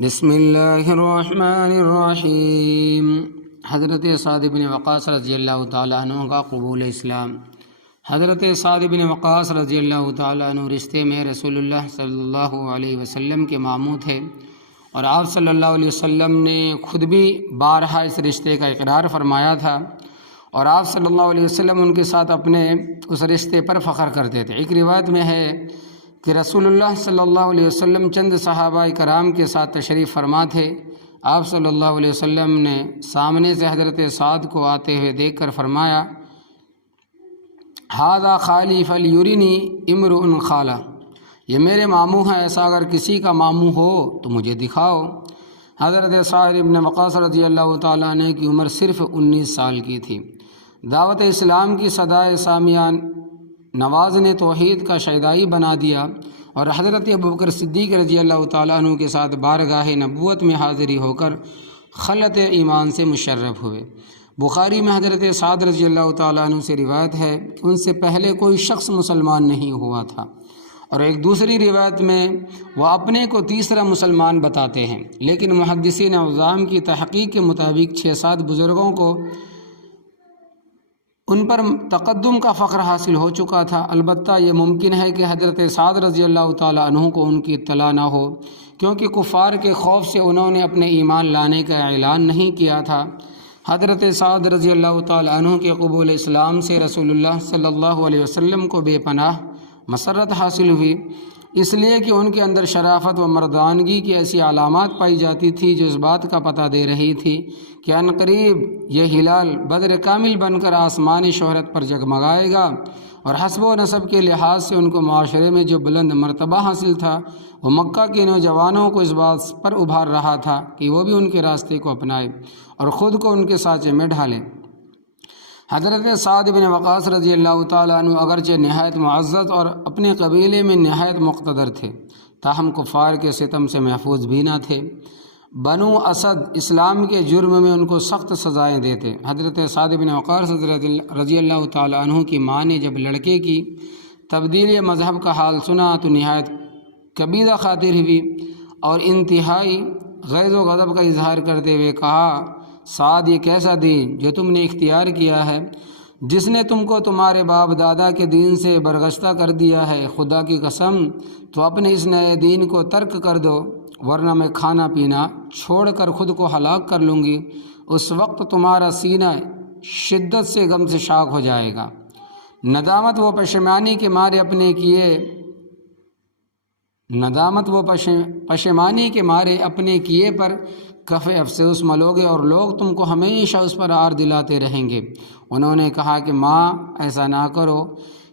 بسم اللہ الرحمن الرحیم۔ حضرت سعد بن وقاص رضی اللہ تعالیٰ عنہ کا قبول اسلام۔ حضرت سعد بن وقاص رضی اللہ تعالیٰ عنہ رشتے میں رسول اللہ صلی اللہ علیہ وسلم کے ماموں تھے، اور آپ صلی اللہ علیہ وسلم نے خود بھی بارہا اس رشتے کا اقرار فرمایا تھا، اور آپ صلی اللہ علیہ وسلم ان کے ساتھ اپنے اس رشتے پر فخر کرتے تھے۔ ایک روایت میں ہے کہ رسول اللہ صلی اللہ علیہ وسلم چند صحابہ کرام کے ساتھ تشریف فرما تھے۔ آپ صلی اللہ علیہ وسلم نے سامنے سے حضرت سعد کو آتے ہوئے دیکھ کر فرمایا، ھذا خالی فلیرنی امرؤ خالہ، یہ میرے ماموں ہیں، ایسا اگر کسی کا ماموں ہو تو مجھے دکھاؤ۔ حضرت سعد بن وقاص رضی اللہ تعالیٰ عنہ کی عمر صرف 19 سال کی تھی۔ دعوت اسلام کی صدائے سامیان نواز نے توحید کا شیدائی بنا دیا، اور حضرت ابوبکر صدیق رضی اللہ تعالیٰ عنہ کے ساتھ بارگاہ نبوت میں حاضری ہو کر خلعت ایمان سے مشرف ہوئے۔ بخاری میں حضرت سعد رضی اللہ تعالیٰ عنہ سے روایت ہے کہ ان سے پہلے کوئی شخص مسلمان نہیں ہوا تھا، اور ایک دوسری روایت میں وہ اپنے کو تیسرا مسلمان بتاتے ہیں، لیکن محدثین عظام کی تحقیق کے مطابق 6-7 بزرگوں کو ان پر تقدم کا فخر حاصل ہو چکا تھا۔ البتہ یہ ممکن ہے کہ حضرت سعد رضی اللہ تعالیٰ عنہ کو ان کی اطلاع نہ ہو، کیونکہ کفار کے خوف سے انہوں نے اپنے ایمان لانے کا اعلان نہیں کیا تھا۔ حضرت سعد رضی اللہ تعالیٰ عنہ کے قبول اسلام سے رسول اللہ صلی اللہ علیہ وسلم کو بے پناہ مسرت حاصل ہوئی، اس لیے کہ ان کے اندر شرافت و مردانگی کی ایسی علامات پائی جاتی تھی جو اس بات کا پتہ دے رہی تھی کہ عنقریب یہ ہلال بدر کامل بن کر آسمانی شہرت پر جگمگائے گا، اور حسب و نسب کے لحاظ سے ان کو معاشرے میں جو بلند مرتبہ حاصل تھا وہ مکہ کے نوجوانوں کو اس بات پر ابھار رہا تھا کہ وہ بھی ان کے راستے کو اپنائے اور خود کو ان کے سانچے میں ڈھالیں۔ حضرت سعد بن وقاص رضی اللہ تعالیٰ عنہ اگرچہ نہایت معزز اور اپنے قبیلے میں نہایت مقتدر تھے، تاہم کفار کے ستم سے محفوظ بھی نہ تھے۔ بنو اسد اسلام کے جرم میں ان کو سخت سزائیں دیتے۔ حضرت سعد بن وقاص رضی اللہ تعالیٰ عنہ کی ماں نے جب لڑکے کی تبدیلی مذہب کا حال سنا تو نہایت کبیدہ خاطر ہوئی، اور انتہائی غیظ و غضب کا اظہار کرتے ہوئے کہا، سعد، یہ کیسا دین جو تم نے اختیار کیا ہے، جس نے تم کو تمہارے باپ دادا کے دین سے برگشتہ کر دیا ہے؟ خدا کی قسم تو اپنے اس نئے دین کو ترک کر دو، ورنہ میں کھانا پینا چھوڑ کر خود کو ہلاک کر لوں گی۔ اس وقت تمہارا سینہ شدت سے غم سے شاک ہو جائے گا۔ ندامت و پشیمانی کے مارے اپنے کیے پر کف افسوس ملوگے، اور لوگ تم کو ہمیشہ اس پر آر دلاتے رہیں گے۔ انہوں نے کہا کہ ماں، ایسا نہ کرو،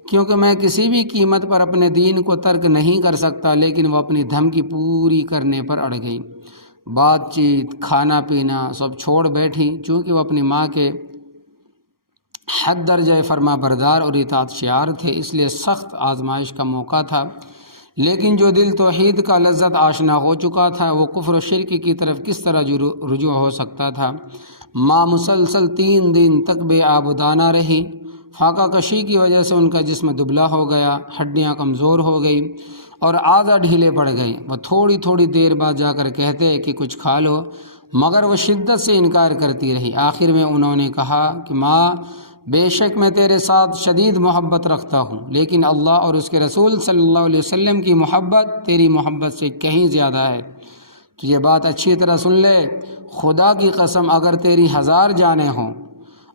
کیونکہ میں کسی بھی قیمت پر اپنے دین کو ترک نہیں کر سکتا۔ لیکن وہ اپنی دھمکی پوری کرنے پر اڑ گئی، بات چیت کھانا پینا سب چھوڑ بیٹھی۔ چونکہ وہ اپنی ماں کے حد درجہ فرما بردار اور اطاعت شعار تھے، اس لیے سخت آزمائش کا موقع تھا، لیکن جو دل توحید کا لذت آشنا ہو چکا تھا وہ کفر و شرک کی طرف کس طرح رجوع ہو سکتا تھا؟ ماں مسلسل 3 دن تک بے آبودانہ رہی۔ فاقہ کشی کی وجہ سے ان کا جسم دبلا ہو گیا، ہڈیاں کمزور ہو گئی اور اعضاء ڈھیلے پڑ گئے۔ وہ تھوڑی تھوڑی دیر بعد جا کر کہتے کہ کچھ کھا لو، مگر وہ شدت سے انکار کرتی رہی۔ آخر میں انہوں نے کہا کہ ماں، بے شک میں تیرے ساتھ شدید محبت رکھتا ہوں، لیکن اللہ اور اس کے رسول صلی اللہ علیہ وسلم کی محبت تیری محبت سے کہیں زیادہ ہے۔ تو یہ بات اچھی طرح سن لے، خدا کی قسم اگر تیری 1000 جانیں ہوں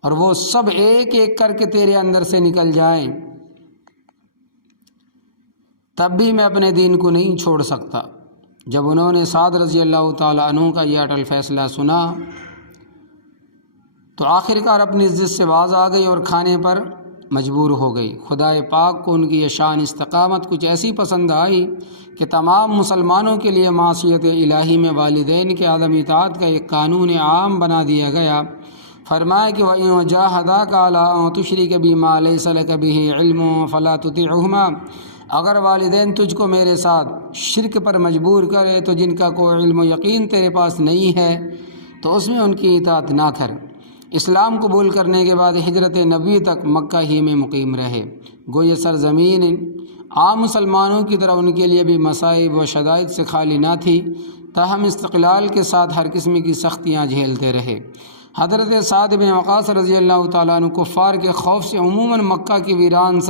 اور وہ سب ایک ایک کر کے تیرے اندر سے نکل جائیں، تب بھی میں اپنے دین کو نہیں چھوڑ سکتا۔ جب انہوں نے سعد رضی اللہ تعالیٰ عنہ کا یہ اٹل فیصلہ سنا تو آخرکار اپنی عزت سے باز آ گئی اور کھانے پر مجبور ہو گئی۔ خدائے پاک کو ان کی یہ شان استقامت کچھ ایسی پسند آئی کہ تمام مسلمانوں کے لیے معصیت الہی میں والدین کے عدم اطاعت کا ایک قانون عام بنا دیا گیا۔ فرمایا کہ وَإِن جَاهَدَاكَ عَلَىٰ أَن تُشْرِكَ بِي مَا لَيْسَ لَكَ بِهِ عِلْمٌ فَلَا تُطِعْهُمَا، اگر والدین تجھ کو میرے ساتھ شرک پر مجبور کرے تو جن کا کوئی علم و یقین تیرے پاس نہیں ہے تو اس میں ان کی اطاعت نہ کر۔ اسلام قبول کرنے کے بعد ہجرت نبوی تک مکہ ہی میں مقیم رہے۔ گو یہ سرزمین عام مسلمانوں کی طرح ان کے لیے بھی مصائب و شدائد سے خالی نہ تھی، تاہم استقلال کے ساتھ ہر قسم کی سختیاں جھیلتے رہے۔ حضرت سعد بن وقاص رضی اللہ تعالیٰ عنہ کفار کے خوف سے عموماً مکہ کی ویران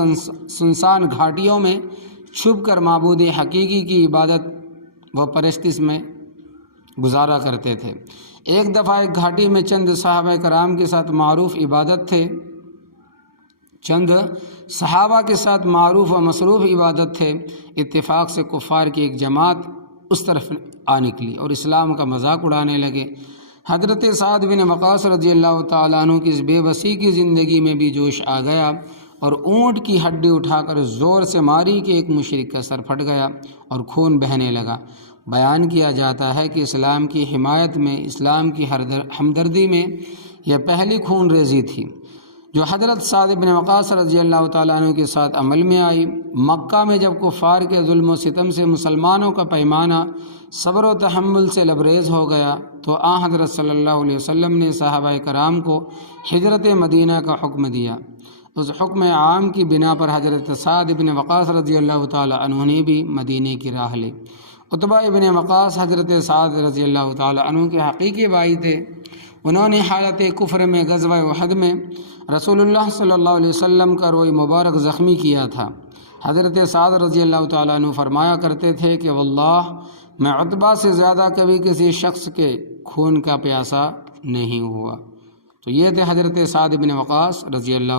سنسان گھاٹیوں میں چھپ کر معبود حقیقی کی عبادت و پرستش میں گزارا کرتے تھے۔ ایک دفعہ ایک گھاٹی میں چند صحابہ کرام کے ساتھ معروف و مصروف عبادت تھے۔ اتفاق سے کفار کی ایک جماعت اس طرف آ نکلی اور اسلام کا مذاق اڑانے لگے۔ حضرت سعد بن وقاص رضی اللہ تعالیٰ عنہ کی اس بے بسی کی زندگی میں بھی جوش آ گیا اور اونٹ کی ہڈی اٹھا کر زور سے ماری کہ ایک مشرک کا سر پھٹ گیا اور خون بہنے لگا۔ بیان کیا جاتا ہے کہ اسلام کی حمایت میں، اسلام کی ہمدردی میں یہ پہلی خون ریزی تھی جو حضرت سعد بن وقاص رضی اللہ تعالیٰ عنہ کے ساتھ عمل میں آئی۔ مکہ میں جب کفار کے ظلم و ستم سے مسلمانوں کا پیمانہ صبر و تحمل سے لبریز ہو گیا تو حضرت صلی اللہ علیہ وسلم نے صحابہ کرام کو ہجرت مدینہ کا حکم دیا۔ اس حکم عام کی بنا پر حضرت سعد بن وقاص رضی اللہ تعالیٰ عنہ نے بھی مدینہ کی راہ لی۔ عتبہ ابن وقاص حضرت سعد رضی اللہ تعالیٰ عنہ کے حقیقی بھائی تھے۔ انہوں نے حالت کفر میں غزوہ احد میں رسول اللہ صلی اللہ علیہ وسلم کا روئی مبارک زخمی کیا تھا۔ حضرت سعد رضی اللہ تعالیٰ عنہ فرمایا کرتے تھے کہ واللہ میں عتبہ سے زیادہ کبھی کسی شخص کے خون کا پیاسا نہیں ہوا۔ تو یہ تھے حضرت سعد بن وقاص رضی اللہ